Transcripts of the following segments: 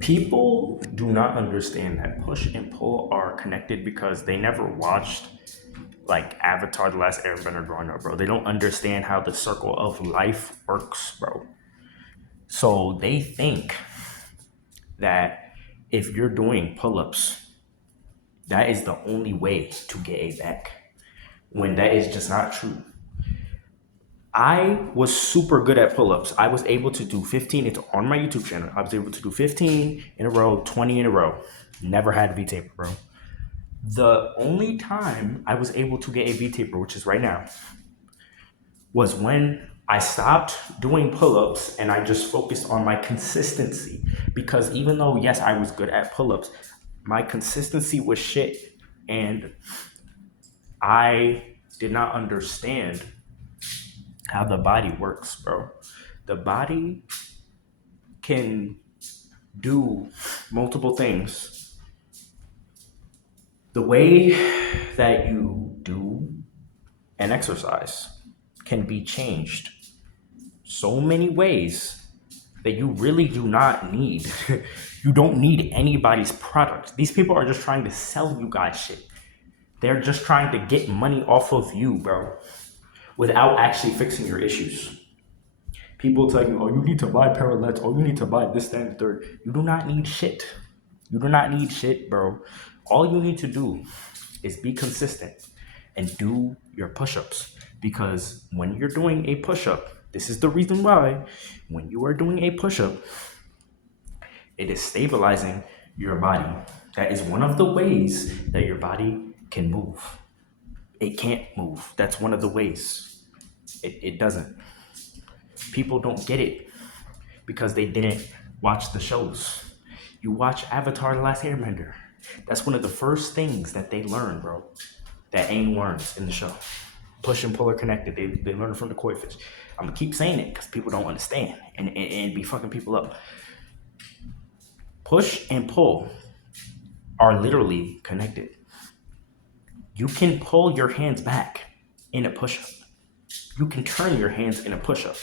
People do not understand that push and pull are connected because they never watched like Avatar: The Last Airbender growing up, bro. They don't understand how the circle of life works, bro. So they think that if you're doing pull-ups, that is the only way to get a back. When that is just not true. I was super good at pull-ups. I was able to do 15. It's on my YouTube channel. I was able to do 15 in a row, 20 in a row. Never had a V taper, bro. The only time I was able to get a V taper, which is right now, was when I stopped doing pull-ups and I just focused on my consistency. Because even though yes, I was good at pull-ups, my consistency was shit, and I did not understand how the body works, bro. The body can do multiple things. The way that you do an exercise can be changed so many ways that you really do not need. You don't need anybody's product. These people are just trying to sell you guys shit. They're just trying to get money off of you, bro, without actually fixing your issues. People tell you, oh, you need to buy parallettes, oh, you need to buy this, that, and the third. You do not need shit. You do not need shit, bro. All you need to do is be consistent and do your push-ups. Because when you're doing a push-up, this is the reason why, when you are doing a push-up, it is stabilizing your body. That is one of the ways that your body can move. It can't move. That's one of the ways. It doesn't. People don't get it because they didn't watch the shows. You watch Avatar: The Last Airbender. That's one of the first things that they learn, bro. That Aang learns in the show. Push and pull are connected. They learn from the koi fish. I'm gonna keep saying it because people don't understand and be fucking people up. Push and pull are literally connected. You can pull your hands back in a push-up. You can turn your hands in a push-up.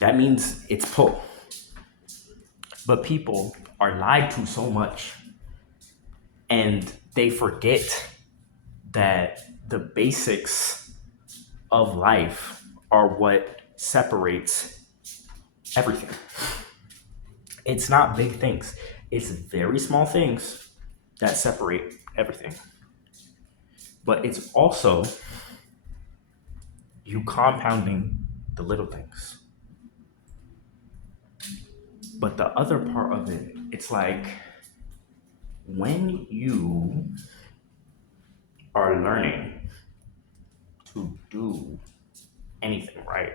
That means it's pull. But people are lied to so much and they forget that the basics of life are what separates everything. It's not big things, it's very small things that separate everything. But it's also you compounding the little things. But the other part of it, it's like when you are learning to do anything, right?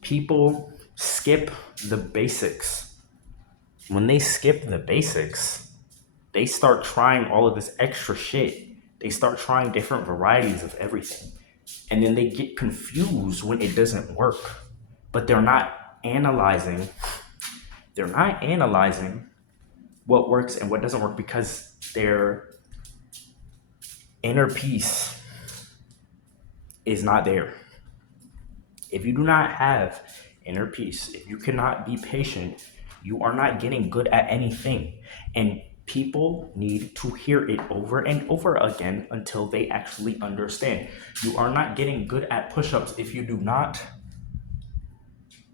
People skip the basics. When they skip the basics, they start trying all of this extra shit. They start trying different varieties of everything. And then they get confused when it doesn't work. But analyzing they're not analyzing what works and what doesn't work because their inner peace is not there. If you do not have inner peace, if you cannot be patient, you are not getting good at anything. And people need to hear it over and over again until they actually understand. You are not getting good at push ups if you do not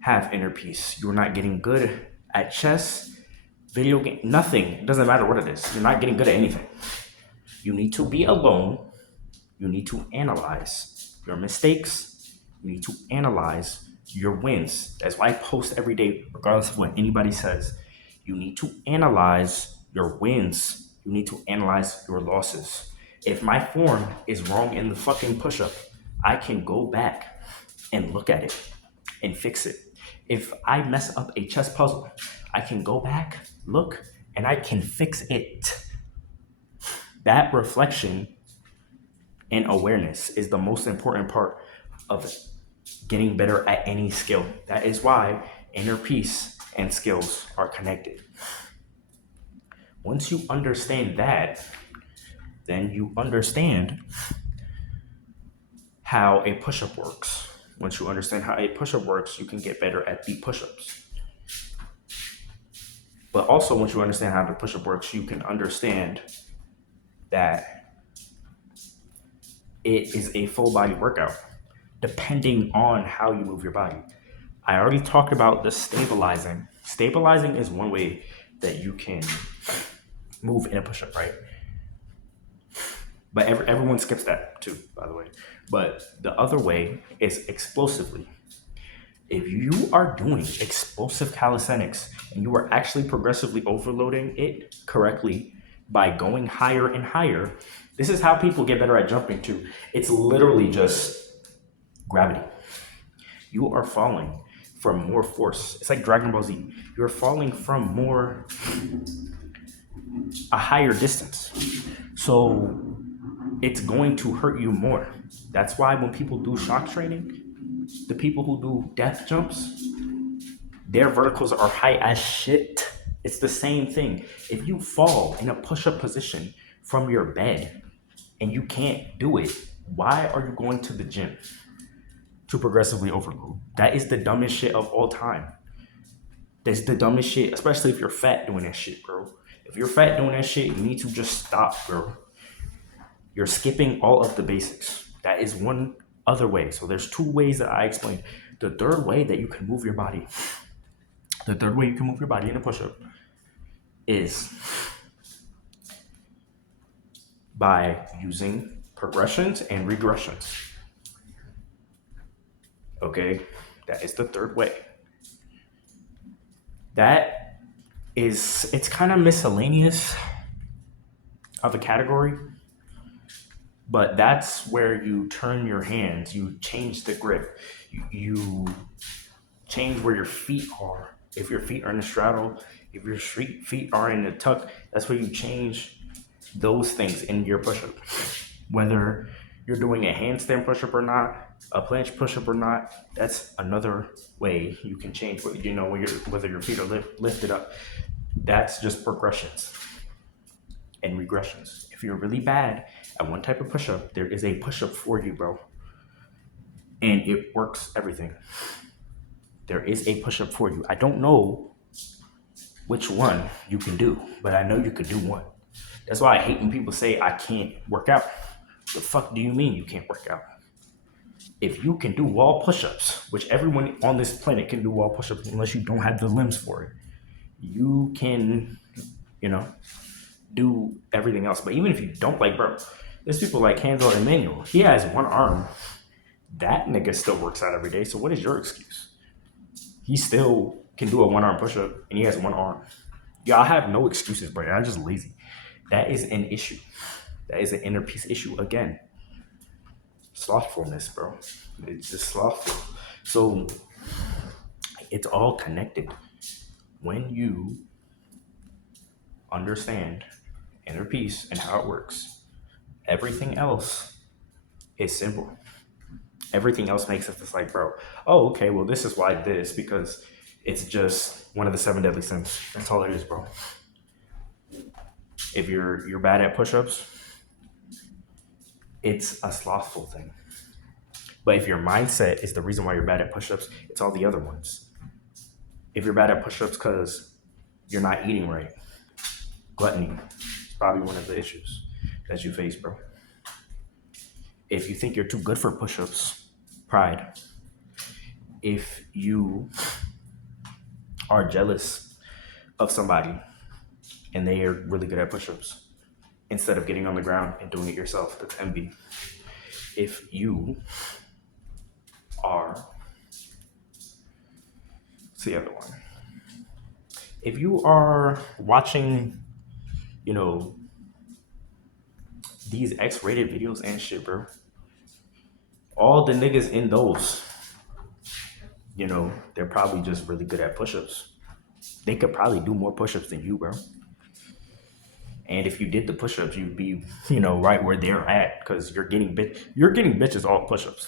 have inner peace. You're not getting good at chess, video game, nothing. It doesn't matter what it is. You're not getting good at anything. You need to be alone. You need to analyze your mistakes. You need to analyze your wins. That's why I post every day, regardless of what anybody says. You need to analyze your wins. You need to analyze your losses. If my form is wrong in the fucking push up, I can go back and look at it and fix it. If I mess up a chess puzzle, I can go back, look, and I can fix it. That reflection and awareness is the most important part of getting better at any skill. That is why inner peace and skills are connected. Once you understand that, then you understand how a push-up works. Once you understand how a push-up works, you can get better at the push-ups. But also, once you understand how the push-up works, you can understand that it is a full body workout, depending on how you move your body. I already talked about the stabilizing. Stabilizing is one way that you can move in a push-up, right? But everyone skips that too, by the way. But the other way is explosively. If you are doing explosive calisthenics and you are actually progressively overloading it correctly by going higher and higher, this is how people get better at jumping too. It's literally just gravity. You are falling from more force. It's like Dragon Ball Z. You're falling from a higher distance. So it's going to hurt you more. That's why when people do shock training, the people who do death jumps, their verticals are high as shit. It's the same thing. If you fall in a push-up position from your bed and you can't do it, why are you going to the gym to progressively overload? That is the dumbest shit of all time. That's the dumbest shit, especially if you're fat doing that shit, bro. If you're fat doing that shit, you need to just stop, bro. You're skipping all of the basics. That is one other way. So there's two ways that I explained. The third way that you can move your body, the third way you can move your body in a push-up is by using progressions and regressions. Okay? That is the third way. That is, it's kind of miscellaneous of a category, but that's where you turn your hands, you change the grip, you change where your feet are. If your feet are in a straddle, if your feet are in a tuck, that's where you change those things in your push-up. Whether you're doing a handstand push-up or not, a planche push-up or not, that's another way you can change what you know whether your feet are lifted up. That's just progressions and regressions. If you're really bad at one type of push-up, there is a push-up for you, bro. And it works everything. There is a push-up for you. I don't know which one you can do, but I know you could do one. That's why I hate when people say I can't work out. The fuck do you mean you can't work out? If you can do wall push-ups, which everyone on this planet can do wall push-ups unless you don't have the limbs for it, you can, do everything else. But even if you don't, like, bro, there's people like Hanzo Emmanuel. He has one arm. That nigga still works out every day. So what is your excuse? He still can do a one-arm push-up and he has one arm. Y'all have no excuses, bro. I'm just lazy. That is an issue. That is an inner peace issue again. Slothfulness, bro. It's just slothful. So it's all connected. When you understand inner peace and how it works, everything else is simple. Everything else makes sense. It's like, bro, oh, okay, well, this is why this, because it's just one of the 7 deadly sins. That's all it is, bro. If you're bad at push-ups, it's a slothful thing. But if your mindset is the reason why you're bad at push-ups, it's all the other ones. If you're bad at push-ups because you're not eating right, gluttony is probably one of the issues that you face, bro. If you think you're too good for push-ups, pride. If you are jealous of somebody and they are really good at push-ups, instead of getting on the ground and doing it yourself, that's envy. If you are, what's the other one? If you are watching, these X-rated videos and shit, bro, all the niggas in those, they're probably just really good at push-ups. They could probably do more push-ups than you, bro. And if you did the push-ups, you'd be, right where they're at, because you're getting bitches all push-ups.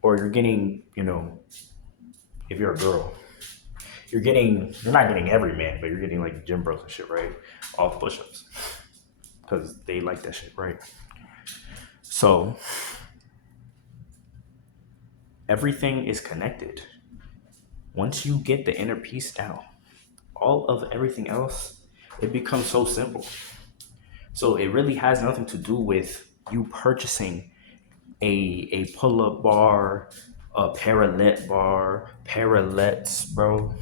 Or you're getting, if you're a girl, you're not getting every man, but you're getting like gym bros and shit, right? All push-ups. Because they like that shit, right? So Everything is connected. Once you get the inner peace down, all of everything else, it becomes so simple. So it really has nothing to do with you purchasing a pull-up bar, a parallel bar, parallettes, bro.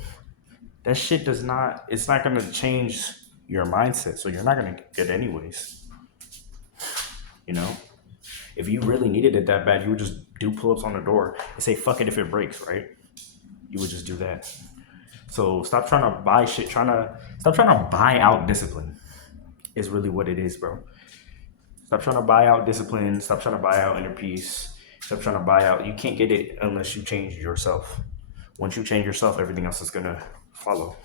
That shit does not, it's not gonna change your mindset. So you're not gonna get it anyways. You know? If you really needed it that bad, you would just do pull-ups on the door and say fuck it if it breaks, right? You would just do that. So stop trying to buy shit, stop trying to buy out discipline is really what it is, bro. Stop trying to buy out discipline. Stop trying to buy out inner peace. Stop trying to buy out. You can't get it unless you change yourself. Once you change yourself, everything else is gonna follow.